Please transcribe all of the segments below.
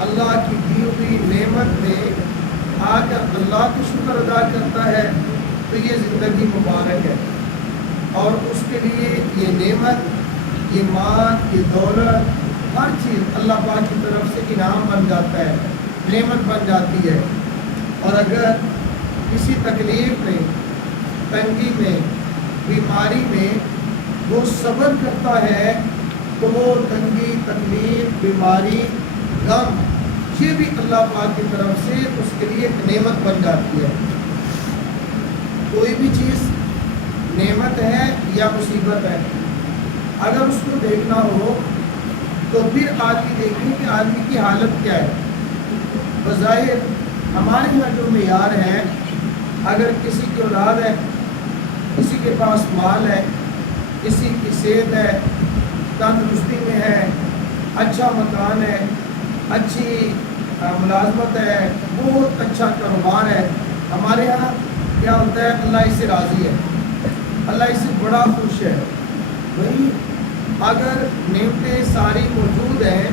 اللہ کی دی ہوئی نعمت میں آ کر اللہ کا شکر ادا کرتا ہے تو یہ زندگی مبارک ہے، اور اس کے لیے یہ نعمت، یہ مال، یہ دولت، ہر چیز اللہ پاک کی طرف سے انعام بن جاتا ہے، نعمت بن جاتی ہے۔ اور اگر کسی تکلیف میں، تنگی میں، بیماری میں وہ صبر کرتا ہے تو وہ تنگی، تکلیف، بیماری، غم، یہ بھی اللہ پاک کی طرف سے اس کے لیے ایک نعمت بن جاتی ہے۔ کوئی بھی چیز نعمت ہے یا مصیبت ہے، اگر اس کو دیکھنا ہو تو پھر آدمی دیکھیں کہ آدمی کی حالت کیا ہے۔ بظاہر ہمارے یہاں جو معیار ہے، اگر کسی کی اولاد ہے، کسی کے پاس مال ہے، کسی کی صحت ہے، تندرستی میں ہے، اچھا مکان ہے، اچھی ملازمت ہے، بہت اچھا کاروبار ہے، ہمارے یہاں کیا ہوتا ہے؟ اللہ اس سے راضی ہے، اللہ اس سے بڑا خوش ہے۔ بھائی اگر نعمتیں ساری موجود ہیں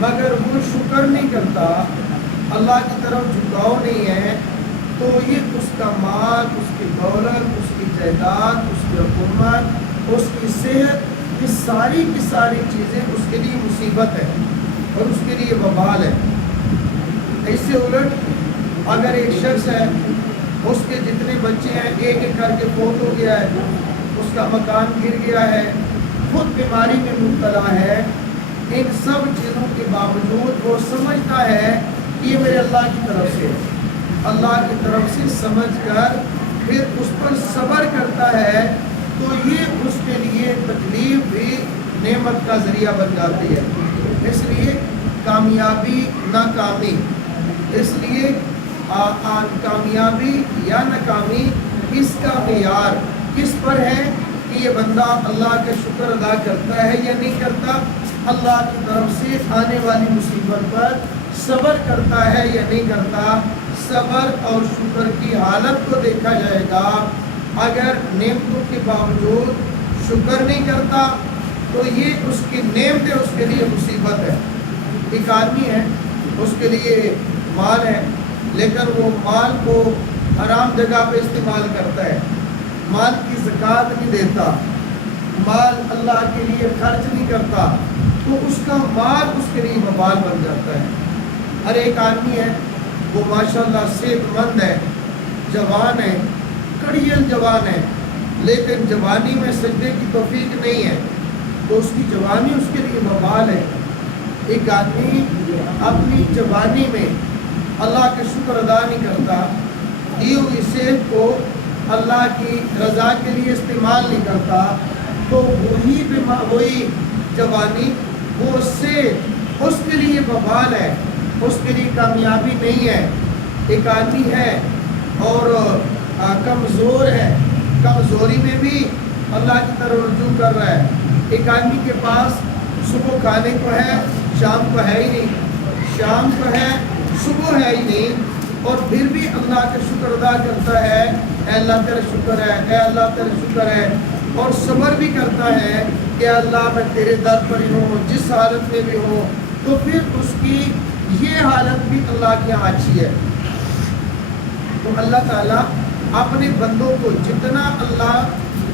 مگر وہ شکر نہیں کرتا، اللہ کی طرف جھکاؤ نہیں ہے، تو یہ اس کا مال، اس کی دولت، اس کی جائیداد، اس کی حکومت، اس کی صحت، یہ ساری کی ساری چیزیں اس کے لیے مصیبت ہے اور اس کے لیے وبال ہے۔ اس سے الٹ اگر ایک شخص ہے، اس کے جتنے بچے ہیں ایک ایک کر کے فوت ہو گیا ہے، اس کا مکان گر گیا ہے، خود بیماری میں مبتلا ہے، ان سب چیزوں کے باوجود وہ سمجھتا ہے کہ یہ میرے اللہ کی طرف سے، اللہ کی طرف سے سمجھ کر پھر اس پر صبر کرتا ہے، تو یہ اس کے لیے تکلیف بھی نعمت کا ذریعہ بن جاتی ہے۔ اس لیے کامیابی، ناکامی، اس لیے کامیابی یا ناکامی اس کا معیار کس پر ہے کہ یہ بندہ اللہ کا شکر ادا کرتا ہے یا نہیں کرتا، اللہ کی طرف سے آنے والی مصیبت پر صبر کرتا ہے یا نہیں کرتا۔ صبر اور شکر کی حالت کو دیکھا جائے گا، اگر نعمتوں کے باوجود شکر نہیں کرتا تو یہ اس کی نعمتیں اس کے لیے مصیبت ہے۔ ایک آدمی ہے، اس کے لیے مال ہے لیکن وہ مال کو حرام جگہ پہ استعمال کرتا ہے، مال کی زکوٰۃ نہیں دیتا، مال اللہ کے لیے خرچ نہیں کرتا، تو اس کا مال اس کے لیے وبال بن جاتا ہے۔ ہر ایک آدمی ہے، وہ ماشاءاللہ صحت مند ہے، جوان ہے، کڑیل جوان ہے، لیکن جوانی میں سجدے کی توفیق نہیں ہے، تو اس کی جوانی اس کے لیے وبال ہے۔ ایک آدمی اپنی جوانی میں اللہ کا شکر ادا نہیں کرتا، دی ہوئی صحت کو اللہ کی رضا کے لیے استعمال نہیں کرتا، تو وہی جوانی، وہ صحت اس کے لیے وبال ہے، اس کے لیے کامیابی نہیں ہے۔ ایک آدمی ہے اور کمزور ہے، کمزوری میں بھی اللہ کی طرف رجوع کر رہا ہے۔ ایک آدمی کے پاس صبح کھانے کو ہے، شام کو ہے ہی نہیں، شام کو ہے، صبح ہے ہی نہیں، اور پھر بھی اللہ کا شکر ادا کرتا ہے، اے اللہ تیرا شکر ہے، اے اللہ تیرا شکر ہے، اور صبر بھی کرتا ہے کہ اللہ میں تیرے در پر ہی ہوں، جس حالت میں بھی ہوں، تو پھر اس کی یہ حالت بھی اللہ کی یہاں اچھی ہے۔ تو اللہ تعالیٰ اپنے بندوں کو، جتنا اللہ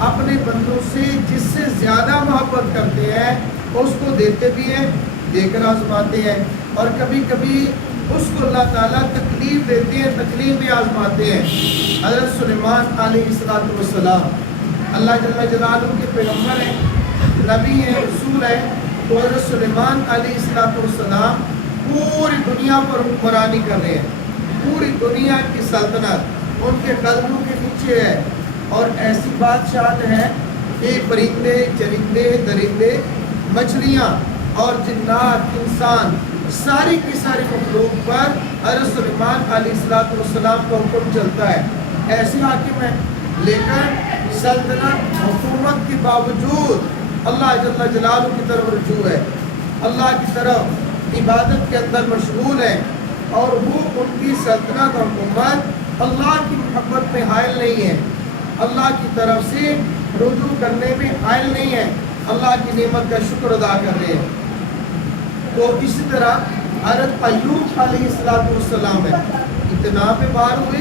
اپنے بندوں سے جس سے زیادہ محبت کرتے ہیں اس کو دیتے بھی ہیں، دے کر آزماتے ہیں، اور کبھی کبھی اس کو اللہ تعالیٰ تکلیف دیتے ہیں، تکلیف بھی آزماتے ہیں۔ حضرت سلیمان علیہ السلام اللہ جل جلالہ کے پیغمبر ہیں، نبی ہیں، رسول ہیں، تو حضرت سلیمان علیہ السلام پوری دنیا پر حکمرانی کر رہے ہیں، پوری دنیا کی سلطنت ان کے قدموں کے نیچے ہے، اور ایسی بادشاہت ہے کہ پرندے، چرندے، درندے، مچھلیاں اور جنات، انسان، ساری کی ساری مخلوق پر حضرت سلیمان علیہ السلام کا حکم چلتا ہے۔ ایسے حاکم ہے، لیکن سلطنت، حکومت کے باوجود اللہ جل جلالہ کی طرف رجوع ہے، اللہ کی طرف عبادت کے اندر مشغول ہے، اور وہ ان کی سلطنت اور حکومت اللہ کی محبت میں حائل نہیں ہے، اللہ کی طرف سے رجوع کرنے میں حائل نہیں ہے، اللہ کی نعمت کا شکر ادا کر رہے ہیں۔ تو اسی طرح حضرت ایوب علیہ السلام ہے، اتنا بیمار ہوئے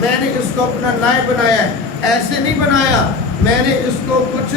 میں نے اس کو اپنا نائب بنایا ہے، ایسے نہیں بنایا، میں نے اس کو کچھ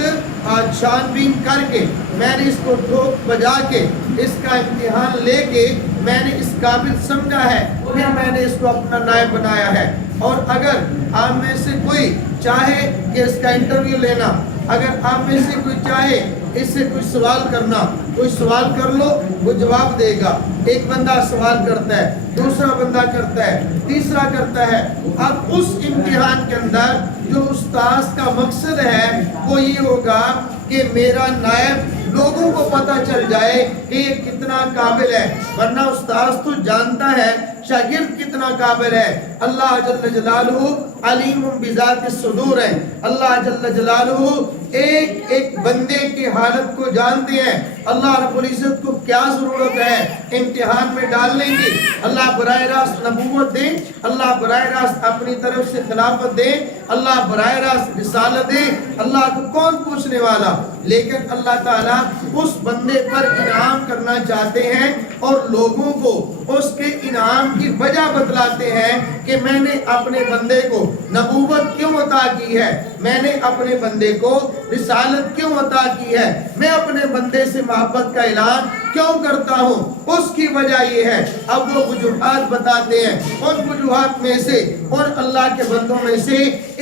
چھان بین کر کے، میں نے اس کو ٹھوک بجا کے، اس کا امتحان لے کے میں نے اس قابل سمجھا ہے، پھر میں نے اس کو اپنا نائب بنایا ہے۔ اور اگر آپ میں سے کوئی چاہے کہ اس کا انٹرویو لینا، اگر آپ میں سے کوئی چاہے اس سے کوئی سوال کرنا، کوئی سوال کر لو، وہ جواب دے گا۔ ایک بندہ سوال کرتا ہے، دوسرا بندہ کرتا ہے، تیسرا کرتا ہے۔ اب اس امتحان کے اندر جو استاذ کا مقصد ہے وہ یہ ہوگا کہ میرا نائب لوگوں کو پتہ چل جائے کہ یہ کتنا قابل ہے، ورنہ استاذ تو جانتا ہے شاگرد کتنا قابل ہے۔ اللہ جل جلالہ علیم بذات الصدور ہے، اللہ جل جلالہ ایک ایک بندے کی حالت کو جانتے ہیں۔ اللہ رب العزت کو کیا ضرورت ہے امتحان میں ڈالنے کی؟ اللہ براہ راست نبوت دے، اللہ براہ راست اپنی طرف سے خلافت دے، اللہ براہ راست رسالت دے، اللہ کو کون پوچھنے والا؟ لیکن اللہ تعالیٰ اس بندے پر انعام کرنا چاہتے ہیں اور لوگوں کو اس کے انعام کی وجہ بتلاتے ہیں کہ میں نے اپنے بندے کو نبوت کیوں عطا کی ہے، میں نے اپنے بندے کو رسالت کیوں عطا کی ہے، میں اپنے بندے سے محبت کا اعلان کیوں کرتا ہوں، اس کی وجہ یہ ہے۔ اب وہ وجوہات بتاتے ہیں، ان وجوہات میں سے اور اللہ کے بندوں میں سے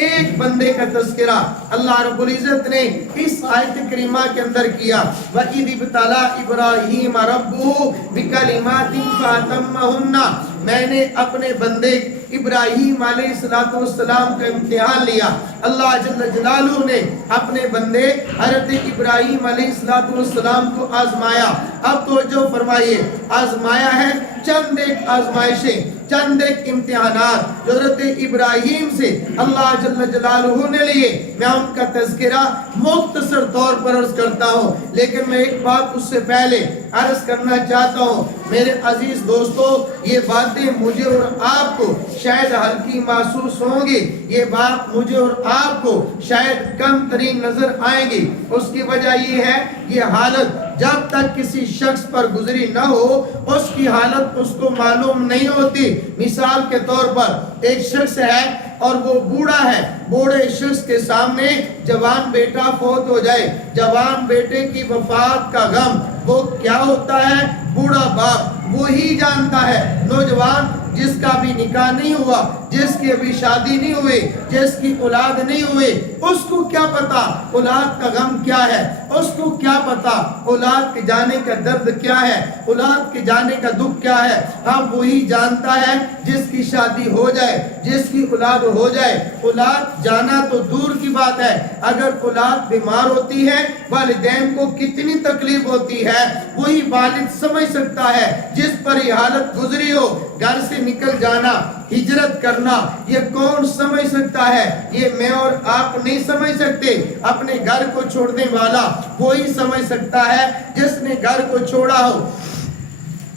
ایک بندے کا تذکرہ اللہ رب العزت نے اس آیت کریمہ کے اندر کیا۔ وَإِذِ ابْتَلَىٰ إِبْرَاهِيمَ رَبُّهُ بِكَلِمَاتٍ فَأَتَمَّهُنَّ، میں نے اپنے بندے ابراہیم علیہ السلام کا امتحان لیا۔ اللہ جل جلالہ نے اپنے بندے حضرت ابراہیم علیہ السلام کو آزمایا۔ اب توجہ فرمائیے، آزمایا ہے چند ایک آزمائشیں، چند ایک امتحانات جو حضرت ابراہیم سے اللہ جل جلالہ نے لیے۔ میں ان کا تذکرہ مختصر طور پر عرض کرتا ہوں، لیکن میں ایک بات اس سے پہلے عرض کرنا چاہتا ہوں۔ میرے عزیز دوستو، یہ باتیں مجھے اور آپ کو شاید ہلکی محسوس ہوں گی، یہ بات مجھے اور آپ کو شاید کم ترین نظر آئیں گی۔ اس کی وجہ یہ ہے، یہ حالت جب تک کسی شخص پر گزری نہ ہو اس کی حالت اس کو معلوم نہیں ہوتی۔ مثال کے طور پر ایک شخص ہے اور وہ بوڑھا ہے، بوڑھے شخص کے سامنے جوان بیٹا فوت ہو جائے، جوان بیٹے کی وفات کا غم وہ کیا ہوتا ہے؟ بوڑھا باپ وہی جانتا ہے۔ نوجوان جس کا بھی نکاح نہیں ہوا، جس کی ابھی شادی نہیں ہوئی، جس کی اولاد نہیں ہوئی، اس کو کیا پتا اولاد کا غم کیا ہے، اس کو کیا پتا اولاد کے جانے کا درد کیا ہے، اولاد کے جانے کا دکھ کیا ہے۔ ہاں وہی جانتا ہے جس کی شادی ہو جائے، جس کی اولاد ہو جائے۔ اولاد جانا تو دور کی بات ہے، اگر اولاد بیمار ہوتی ہے والدین کو کتنی تکلیف ہوتی ہے وہی والد سمجھ سکتا ہے۔ جس پر یہ حالت گزری ہو، گھر سے نکل جانا، ہجرت کرنا، یہ کون سمجھ سکتا ہے؟ یہ میں اور آپ نہیں سمجھ سکتے۔ اپنے گھر کو چھوڑنے والا وہی سمجھ سکتا ہے جس نے گھر کو چھوڑا ہو۔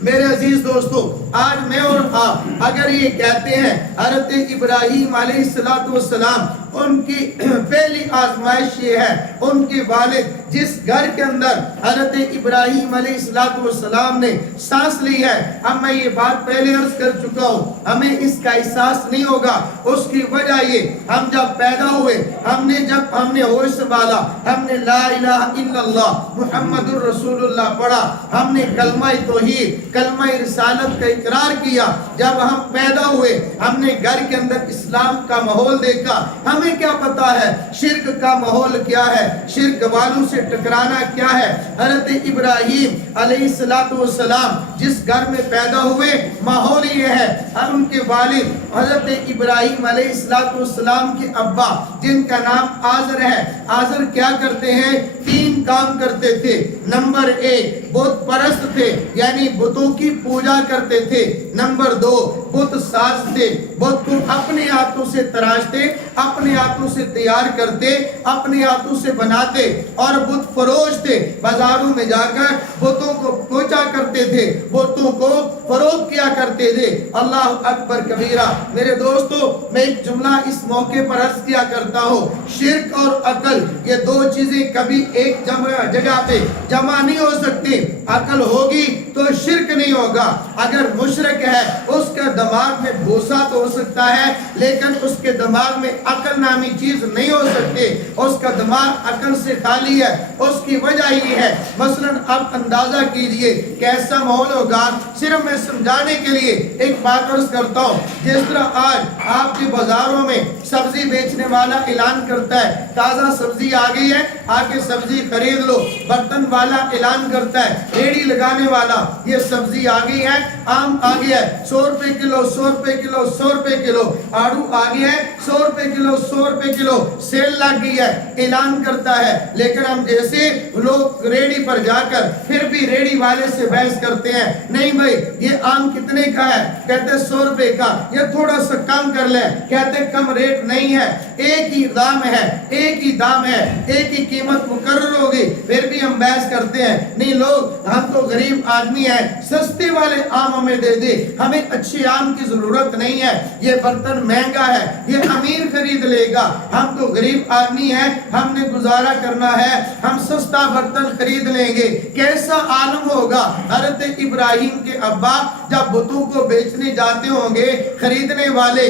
میرے عزیز دوستو، آج میں اور آپ اگر یہ کہتے ہیں حضرت ابراہیم علیہ السلام ان کی پہلی آزمائش یہ ہے، ان کے والد جس گھر کے اندر حضرت ابراہیم علیہ السلام نے سانس لی ہے، اب میں یہ بات پہلے عرض کر چکا ہوں، ہمیں اس کا احساس نہیں ہوگا۔ اس کی وجہ یہ، ہم جب پیدا ہوئے، جب ہم نے ہوش سنبھالا، ہم نے لا الہ الا اللہ محمد الرسول اللہ پڑھا، ہم نے کلمہ توحید، کلمہ رسالت کا اقرار کیا۔ جب ہم پیدا ہوئے ہم نے گھر کے اندر اسلام کا ماحول دیکھا، ہمیں کیا پتا ہے شرک کا ماحول کیا ہے، شرک والوں سے ٹکرانا کیا ہے۔ حضرت ابراہیم علیہ السلام جس گھر میں پیدا ہوئے ماحول یہ ہے، ان کے والد حضرت ابراہیم علیہ السلام کے ابا جن کا نام آزر ہے، آزر کیا کرتے ہیں؟ 3 کام کرتے تھے۔ نمبر 1 بت پرست تھے، یعنی بتوں کی پوجا کرتے تھے۔ نمبر 2 بت ساز تھے، بت کو اپنے ہاتھوں سے تراشتے، اپنے ہاتھوں سے تیار کرتے، اپنے ہاتھوں سے بناتے، اور بت فروش تھے، بازاروں میں جا کر بتوں کو پوچا کرتے تھے، بتوں کو فروخت کیا کرتے تھے۔ اللہ اکبر کبیرہ۔ میرے دوستو، میں ایک جملہ اس موقع پر عرض کیا کرتا ہوں، شرک اور عقل یہ 2 چیزیں کبھی ایک جگہ پہ جمع نہیں ہو سکتی۔ عقل ہوگی تو شرک نہیں ہوگا. اگر مشرک ہے اس کا دماغ میں بھوسا تو ہو سکتا ہے لیکن اس کے دماغ میں عقل نامی چیز نہیں ہو سکتی. اس کا دماغ عقل سے خالی ہے. اس کی وجہ یہ ہے, مثلا آپ اندازہ کیجئے کیسا ماحول ہوگا. صرف میں سمجھانے کے لیے ایک بات عرض کرتا ہوں. جس طرح آج آپ کے بازاروں میں سبزی بیچنے والا اعلان کرتا ہے تازہ سبزی آ گئی ہے, آ کے سبزی خرید لو. برتن والا اعلان کرتا ہے, ریڑھی لگانے والا, یہ سبزی آ گئی ہے, آم آ گیا ہے 100 روپے کلو, 100 روپے کلو, 100 روپے کلو. آڑو آ گیا ہے 100 روپے کلو, 100 روپے کلو, سیل لگ گئی ہے, اعلان کرتا ہے. لیکن ہم جیسے لوگ ریڑھی پر جا کر پھر بھی ریڑھی والے سے بحث کرتے ہیں, نہیں بھائی یہ آم کتنے کا ہے, کہتے ہیں 100 روپے کا, یہ تھوڑا سا کم کر لیں, کہتے ہیں کم ریٹ نہیں ہے, ایک ہی دام ہے, ایک ہی دام ہے, ایک ہی قیمت مقرر ہوگی. پھر بھی ہم بحث کرتے ہیں, نہیں لوگ ہم تو غریب آدمی ہیں, سستے والے آم ہمیں دے دے, ہمیں اچھے آم کی ضرورت نہیں ہے, یہ برتن مہنگا ہے, یہ امیر خرید لے گا, ہم تو غریب آدمی ہیں, ہم نے گزارا کرنا ہے, ہم سستا برتن خرید لیں گے. کیسا عالم ہوگا. حضرت ابراہیم کے ابا جب بتوں کو بیچنے جاتے ہوں گے, خریدنے والے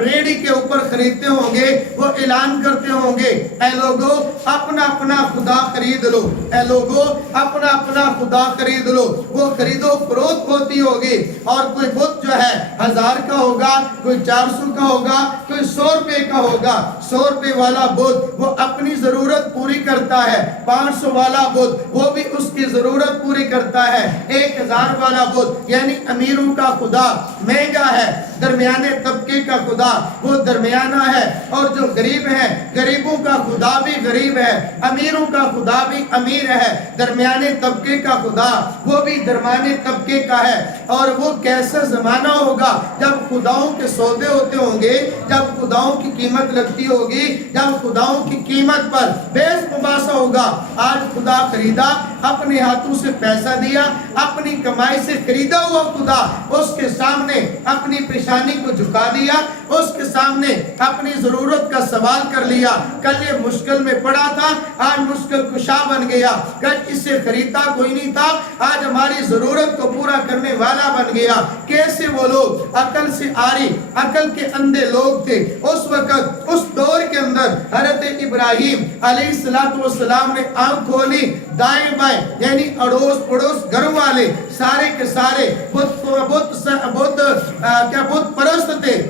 ریڑھی کے اوپر خریدتے ہوں گے, وہ اعلان کرتے ہوں گے, اے لوگو اپنا اپنا خدا خرید لو, اے لوگو اپنا اپنا خدا خرید لو. وہ خریدو فروخت ہوتی ہوگی, اور کوئی بت جو ہے 1000 کا ہوگا, کوئی 400 کا ہوگا, کوئی 100 روپے کا ہوگا. 100 روپے والا بت وہ اپنی ضرورت پوری کرتا ہے, 500 والا بت وہ بھی اس کی ضرورت پوری کرتا ہے, 1000 والا بت یعنی امیروں کا خدا مہنگا ہے, درمیانے طبقے کا خدا وہ درمیانہ ہے, اور جو غریب ہیں غریبوں کا خدا بھی غریب ہے, امیروں کا خدا بھی امیر ہے, درمیانے طبقے کا خدا وہ بھی درمیانے طبقے کا ہے. اور وہ کیسا زمانہ ہوگا جب خداؤں کے سودے ہوتے ہوں گے, جب خداؤں کی قیمت لگتی ہوگی, جب خداؤں کی قیمت پر بیس مباحثہ ہوگا. آج خدا خریدا, اپنے ہاتھوں سے پیسہ دیا, اپنی کمائی سے خریدا ہوا خدا, اس کے سامنے اپنی پیشانی کو جھکا دیا, اس کے سامنے اپنی ضرورت کا سوال کر لیا. کل یہ مشکل میں پڑا تھا, آج مشکل کشا بن گیا. کل اس سے خریدتا کوئی نہیں تھا, آج ہماری ضرورت کو پورا کرنے والا بن گیا. کیسے وہ لوگ عقل سے آری, عقل کے اندھے لوگ تھے اس وقت, اس دور کے اندر. حضرت ابراہیم علیہ السلام نے آنکھ کھولی, دائیں بائیں یعنی اڑوس پڑوس گھر والے سارے کے سارے بت پرست تھے.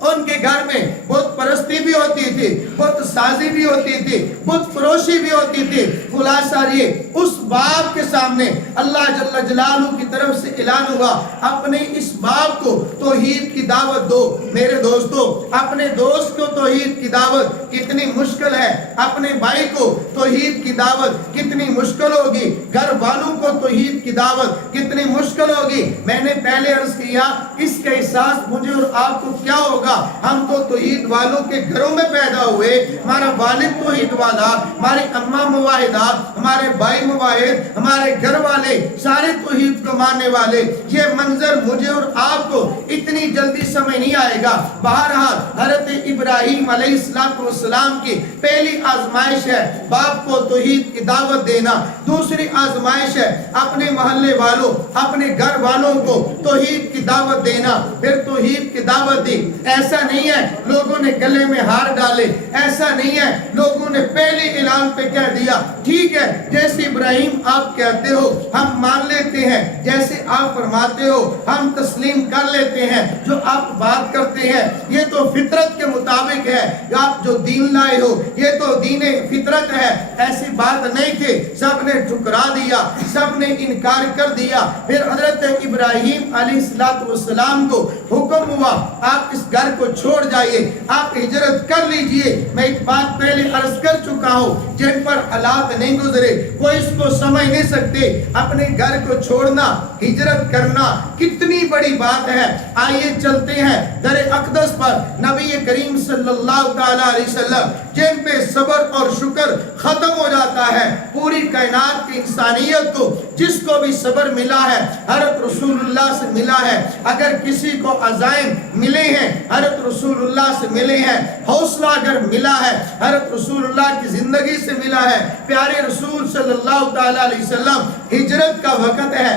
ان کے گھر میں بت پرستی بھی ہوتی تھی, بت سازی بھی ہوتی تھی, بت فروشی بھی ہوتی تھی. خلاصہ یہ اس باپ کے سامنے اللہ جل جلالہ کی طرف سے اعلان ہوا, اپنے اس باپ کو توحید کی دعوت دو. میرے دوستو, اپنے دوست کو توحید کی دعوت کتنی مشکل ہے, اپنے بھائی کو توحید کی دعوت کتنی مشکل ہوگی, گھر والوں کو توحید کی دعوت کتنی مشکل ہوگی. میں نے پہلے عرض کیا اس کا احساس مجھے اور آپ کو کیا ہوگا. ہم تو توحید والوں کے گھروں میں پیدا ہوئے, ہمارا والد توحید والا, ہماری اماں مواحدہ, ہمارے بھائی مواحد, ہمارے گھر والے سارے توحید کو ماننے والے. یہ منظر مجھے اور آپ کو اتنی جلدی سمجھ نہیں آئے گا. بہرحال حضرت ابراہیم علیہ السلام کی پہلی آزمائش ہے باپ کو توحید کی دعوت دینا. دوسری آزمائش ہے اپنے محلے والوں, اپنے گھر والوں کو توحید کی دعوت دینا. پھر توحید کی دعوت دی. ایسا نہیں ہے لوگوں نے گلے میں ہار ڈالے, ایسا نہیں ہے لوگوں نے پہلے اعلان پہ کہہ دیا ٹھیک ہے جیسے ابراہیم آپ کہتے ہو ہم مان لیتے ہیں, جیسے آپ فرماتے ہو ہم تسلیم کر لیتے ہیں, جو آپ بات کرتے ہیں یہ تو فطرت کے مطابق ہے, آپ جو دین لائے ہو یہ تو دین فطرت ہے. ایسی بات نہیں تھی, سب نے ٹھکرا دیا, سب نے انکار کر دیا. پھر حضرت ابراہیم علیہ السلام کو حکم ہوا آپ اس گھر کو چھوڑ جائیے, آپ ہجرت کر لیجئے. میں ایک بات پہلے عرض کر چکا ہوں, جن پر حالات نہیں گزرے وہ اس کو سمجھ نہیں سکتے. اپنے گھر کو چھوڑنا, ہجرت کرنا کتنی بڑی بات ہے. آئیے چلتے ہیں در اقدس پر. نبی کریم صلی اللہ تعالی علیہ وسلم جن پہ صبر اور شکر ختم ہو جاتا ہے, پوری کائنات کی انسانیت کو جس کو بھی صبر ملا ہے حضرت رسول اللہ سے ملا ہے. اگر کسی کو عزائم ملے ہیں حضرت رسول اللہ سے ملے ہیں, حوصلہ اگر ملا ہے حضرت رسول اللہ کی زندگی سے ملا ہے. پیارے رسول صلی اللہ تعالی علیہ وسلم ہجرت کا وقت ہے,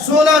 16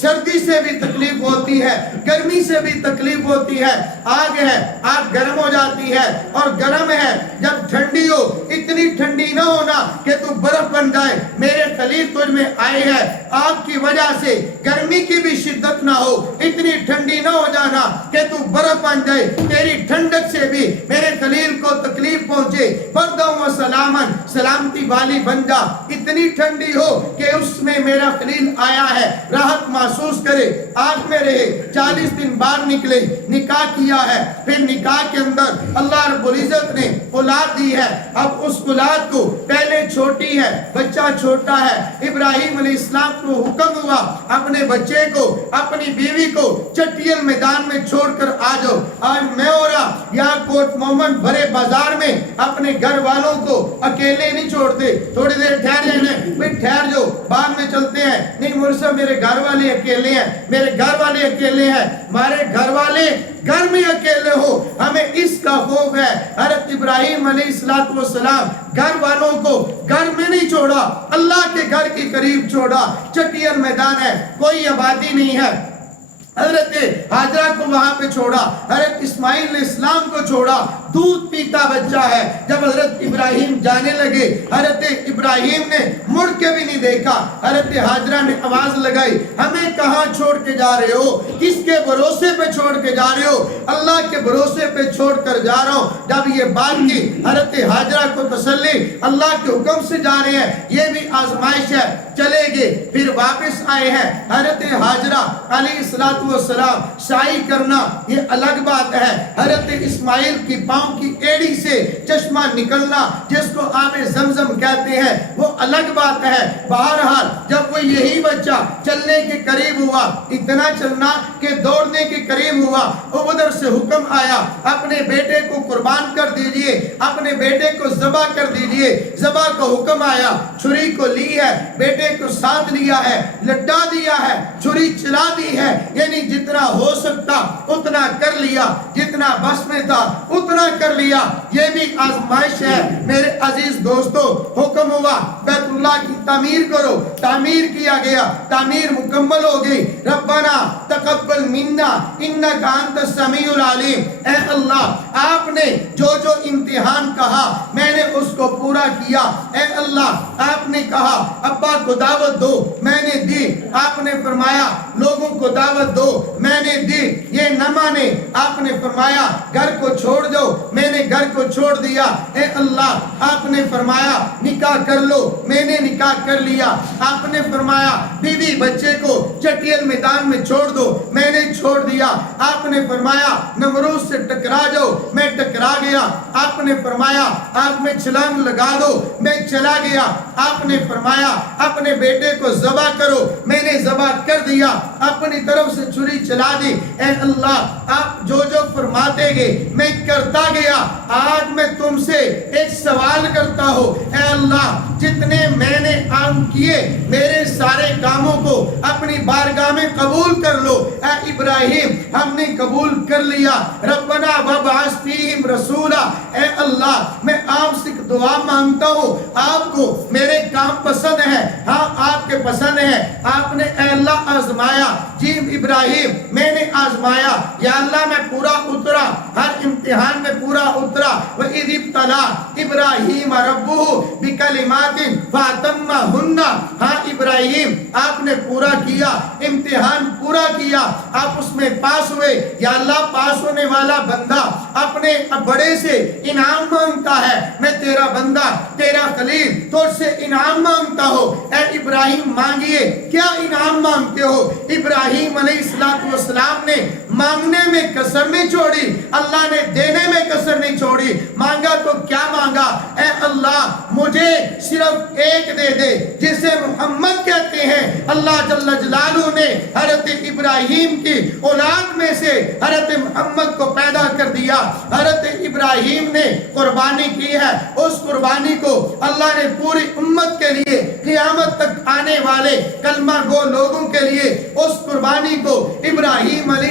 سردی سے بھی تکلیف ہوتی ہے، گرمی سے بھی تکلیف ہوتی ہے، آگ ہے آگ گرم ہو جاتی ہے اور گرم ہے جب ٹھنڈی ہو، اتنی ٹھنڈی نہ ہونا کہ تو برف بن جائے۔ میرے خلیل تجھ میں آئے ہے، آگ کی وجہ سے گرمی کی بھی شدت نہ ہو، اتنی ٹھنڈی نہ ہو جانا کہ تو برف بن جائے، تیری ٹھنڈک سے بھی میرے خلیل کو تکلیف پہنچے، بردوں و سلامن سلامتی والی بن جا، اتنی ٹھنڈی ہو کہ اس میں میرا خلیل آیا ہے راحت محسوس کرے، آگ میں رہے، 40 دن باہر نکلے، نکاح کیا ہے، پھر نکاح کے اندر اللہ رب العزت نے اولاد دی ہے، اب اس اولاد کو پہلے چھوٹی ہے، بچہ چھوٹا ہے، ابراہیم علیہ السلام کو حکم ہوا اپنے بچے کو اپنی بیوی کو چٹیل میدان میں چھوڑ کر آ جاؤ۔ آج میں اور آپ یا کوٹ مومن بھرے بازار میں اپنے گھر والوں کو اکیلے نہیں چھوڑتے، تھوڑی دیر ٹھہر جائیں، بھئی ٹھہر جو بعد میں چلتے ہیں، نہیں مرسا میرے گھر والے اکیلے ہیں، میرے گھر والے اکیلے ہیں، ہمارے گھر والے گھر میں اکیلے ہو، ہمیں اس کا خوف ہے۔ حضرت ابراہیم علیہ السلام گھر والوں کو گھر میں نہیں چھوڑا، اللہ کے گھر کے قریب چھوڑا، چٹیل میدان ہے، کوئی آبادی نہیں ہے، حضرت حاجرہ کو وہاں پہ چھوڑا، حضرت اسماعیل علیہ السلام کو چھوڑا، دودھ پیتا بچہ ہے۔ جب حضرت ابراہیم جانے لگے، حضرت ابراہیم نے مڑ کے بھی نہیں دیکھا، حضرت حاجرہ نے آواز لگائی، ہمیں کہاں چھوڑ کے جا رہے ہو؟ کس کے بھروسے پہ چھوڑ کے جا رہے ہو؟ اللہ کے بھروسے پہ چھوڑ کر جا رہا ہوں۔ جب یہ بات کی، حضرت حاجرہ کو تسلی، اللہ کے حکم سے جا رہے ہیں، یہ بھی آزمائش ہے، چلے گئے، پھر واپس آئے ہیں۔ حضرت حاجرہ علیہ السلام سعی کرنا یہ الگ بات ہے، حضرت اسماعیل کی پاؤں کی ایڑی سے چشمہ نکلنا جس کو آب زمزم کہتے ہیں وہ الگ بات ہے۔ بہرحال جب وہ یہی بچہ چلنے کے قریب ہوا، اتنا چلنا کہ دوڑنے کے قریب ہوا، ادھر سے حکم آیا اپنے بیٹے کو قربان کر دیجئے، اپنے بیٹے کو ذبح کر دیجئے۔ ذبح کا حکم آیا، چھری کو لی ہے، بیٹے کو ساتھ لیا ہے، لٹا دیا ہے، چھری چلا دی ہے، یعنی جتنا ہو سکتا اتنا کر لیا، جتنا بس میں تھا اتنا کر لیا۔ یہ بھی آزمائش ہے میرے عزیز دوستو۔ حکم ہوا بیت اللہ کی تعمیر کرو، تعمیر کیا گیا، تعمیر مکمل ہو گئی۔ ربنا تقبل منا انکا انت السمیع العلیم، اے اللہ آپ نے جو جو امتحان کہا میں نے اس کو پورا کیا۔ اے اللہ آپ نے کہا ابا کو دعوت دو، میں نے دی، آپ نے فرمایا لوگوں کو دعوت دو، میں نے دی، یہ نہ مانے، آپ نے فرمایا گھر کو چھوڑ دو، میں نے گھر کو چھوڑ دیا۔ اے اللہ آپ نے فرمایا نکاح کر لو، میں نے نکاح کر لیا۔ آپ نے فرمایا بیوی بچے کو چٹیل میدان میں چھوڑ دو، میں نے چھوڑ دیا۔ آپ نے فرمایا نمرود سے ٹکرا جاؤ، میں ٹکرا گیا۔ آپ نے فرمایا آپ میں چھلانگ لگا دو، میں چلا گیا۔ آپ نے فرمایا اپنے بیٹے کو ذبح کرو، میں نے ذبح کر دیا، اپنی طرف سے چھری چلا دی۔ اے اللہ آپ جو جو فرماتے گئے میں کرتا گیا۔ آج میں تم سے ایک سوال کرتا ہوں، اے اللہ جتنے میں نے عام کیے میرے سارے کاموں کو اپنی بارگاہ میں قبول کر لو۔ اے ابراہیم ہم نے قبول کر لیا۔ ربنا وابعث فیہم رسولا، اے اللہ میں آپ سے دعا مانگتا ہوں، آپ کو میرے کام پسند ہے، ہاں آپ کے پسند ہے، آپ نے اے اللہ آزمایا۔ جی ابراہیم میں نے آزمایا، یا اللہ میں پورا اترا، ہر امتحان میں پورا اترا۔ وَإِذِ ابْتَلَىٰ إِبْرَاهِيمَ رَبُّهُ بِكَلِمَاتٍ فَأَتَمَّهُنَّ، ہاں ابراہیم آپ نے پورا کیا، امتحان پورا کیا، آپ اس میں پاس ہوئے۔ یا اللہ پاس ہونے والا بندہ اپنے بڑے سے انعام مانگتا ہے، میں تیرا بندہ تیرا خلیل تجھ سے انعام مانگتا ہو۔ اے ابراہیم مانگیے، کیا انعام مانگتے ہو؟ ابراہیم علیہ السلام نے مانگنے میں کسر نہیں چھوڑی، اللہ نے دینے میں کسر نہیں چھوڑی۔ مانگا تو کیا مانگا؟ اے اللہ مجھے صرف ایک دے دے جسے محمد کہتے ہیں۔ اللہ جل جلالہ نے حضرت ابراہیم کی اولاد میں سے حضرت محمد کو پیدا کر دیا۔ حضرت ابراہیم نے قربانی کی ہے، اس قربانی کو اللہ نے پوری امت کے لیے، قیامت تک آنے والے کلمہ گو لوگوں کے لیے اس قربانی کو ابراہیم علیہ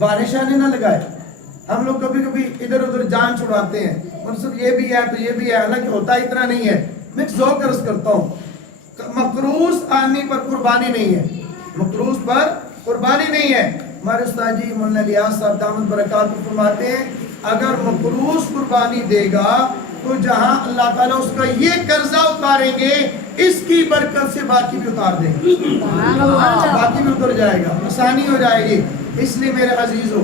بہانے شانے نہ لگائے. ہم لوگ کبھی کبھی ادھر ادھر جان چھڑاتے ہیں اور صرف یہ بھی ہے تو یہ بھی ہے، حالانکہ ہوتا اتنا نہیں ہے. میں ایک ذوق عرض کرتا ہوں، مقروض آدمی پر قربانی نہیں ہے، مقروض پر قربانی نہیں ہے. ہمارے استاد جی مولانا الیاس صاحب دامت برکات فرماتے ہیں اگر مقروض قربانی دے گا تو جہاں اللہ تعالیٰ اس کا یہ قرضہ اتاریں گے اس کی برکت سے باقی بھی اتار دیں گے، باقی بھی اتر جائے گا، آسانی ہو جائے گی. اس لیے میرے عزیزوں،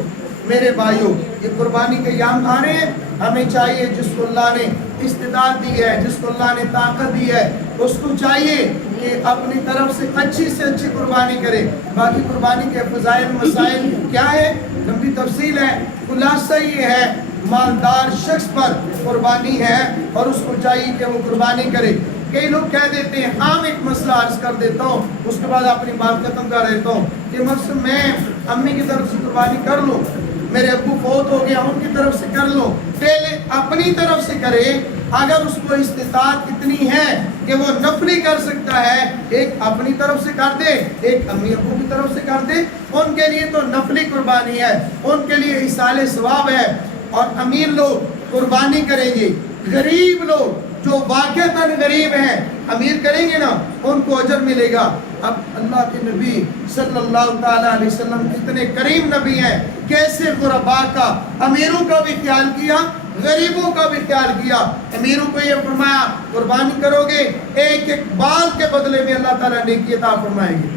میرے بھائیوں، یہ قربانی کے ایام آ رہے ہیں. ہمیں چاہیے جس کو اللہ نے استطاعت دی ہے، جس کو اللہ نے طاقت دی ہے، اس کو چاہیے کہ اپنی طرف سے اچھی قربانی کرے. باقی قربانی کے فضائل مسائل کیا ہے، لمبی تفصیل ہے. خلاصہ یہ ہے مالدار شخص پر قربانی ہے اور اس کو چاہیے کہ وہ قربانی کرے. کئی لوگ کہہ دیتے ہیں، عام ایک مسئلہ عرض کر دیتا ہوں اس کے بعد اپنی بات ختم کر دیتا ہوں، کہ مثلا میں امی کی طرف سے قربانی کر لوں، میرے ابو فوت ہو گیا ان کی طرف سے کر لو. پہلے اپنی طرف سے کرے. اگر اس کو استطاعت اتنی ہے کہ وہ نفلی کر سکتا ہے، ایک اپنی طرف سے کر دے، ایک امی ابو کی طرف سے کر دے. ان کے لیے تو نفلی قربانی ہے، ان کے لیے ایصال ثواب ہے. اور امیر لوگ قربانی کریں گے، غریب لوگ جو واقعتاً غریب ہیں امیر کریں گے نا، ان کو اجر ملے گا. اب اللہ کے نبی صلی اللہ تعالیٰ علیہ وسلم اتنے کریم نبی ہیں، کیسے غرباء کا، امیروں کا بھی خیال کیا، غریبوں کا بھی خیال کیا. امیروں کو یہ فرمایا قربانی کرو گے ایک ایک بال کے بدلے میں اللہ تعالیٰ نیکی عطا فرمائیں گے.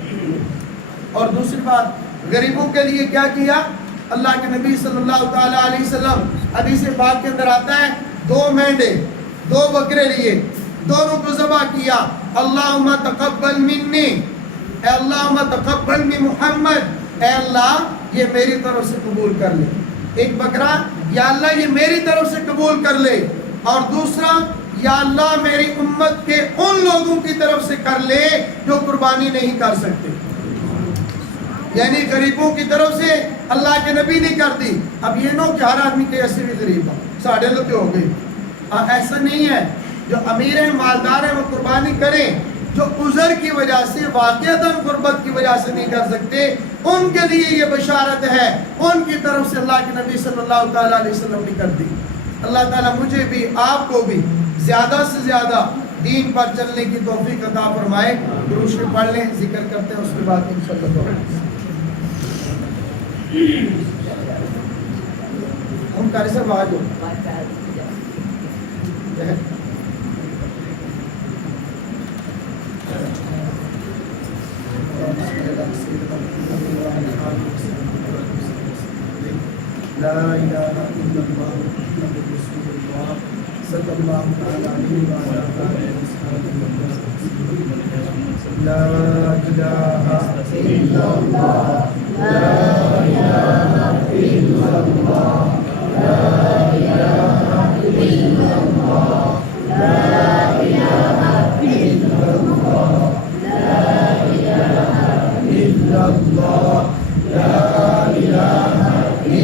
اور دوسری بات غریبوں کے لیے کیا کیا اللہ کے نبی صلی اللہ تعالیٰ علیہ وسلم، حدیث پاک کے اندر آتا ہے 2 مینڈے 2 بکرے لیے، دونوں کو ذبح کیا. اللہم تقبل منی، اے اللہم تقبل من محمد، اے اللہ یہ میری طرف سے قبول کر لے. ایک بکرا، یا اللہ یہ میری طرف سے قبول کر لے. اور دوسرا، یا اللہ میری امت کے ان لوگوں کی طرف سے کر لے جو قربانی نہیں کر سکتے. یعنی غریبوں کی طرف سے اللہ کے نبی نے کر دی. اب یہ نہ کہ ہر آدمی کے ایسے بھی غریب ہو، ساڑھے لوگ ہو گئے، ایسا نہیں ہے. جو امیر ہیں مالدار ہیں وہ قربانی کریں، جو عذر کی وجہ سے واقعتاً غربت کی وجہ سے نہیں کر سکتے ان کے لیے یہ بشارت ہے، ان کی طرف سے اللہ کے نبی صلی اللہ تعالیٰ علیہ وسلم نے کر دی. اللہ تعالیٰ مجھے بھی آپ کو بھی زیادہ سے زیادہ دین پر چلنے کی توفیق عطا فرمائے. درود شریف پڑھ لیں، ذکر کرتے ہیں، اس کے بعد انشاءاللہ ہم کاری صاحب آج ہو لا الہ الا اللہ محمد رسول اللہ صلی اللہ علیہ وسلم. لا الہ الا اللہ، لا الہ الا اللہ، لا الہ الا اللہ، لا الہ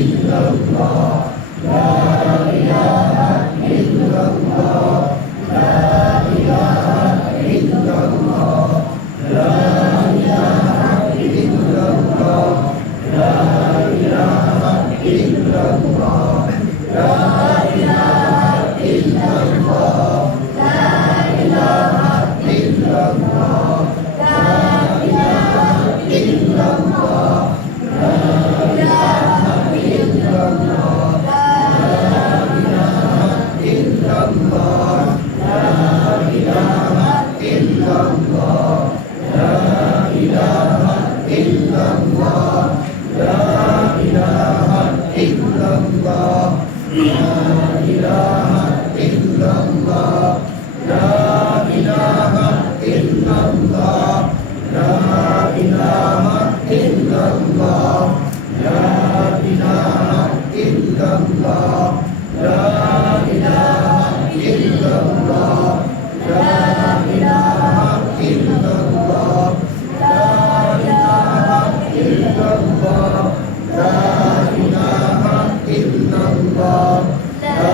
الا اللہ، لا الہ الا اللہ، لا الہ الا اللہ، لا الہ الا اللہ، لا الہ الا اللہ، لا الہ الا اللہ، لا الہ الا اللہ، لا الہ الا اللہ، لا الہ الا اللہ، لا الہ الا اللہ، لا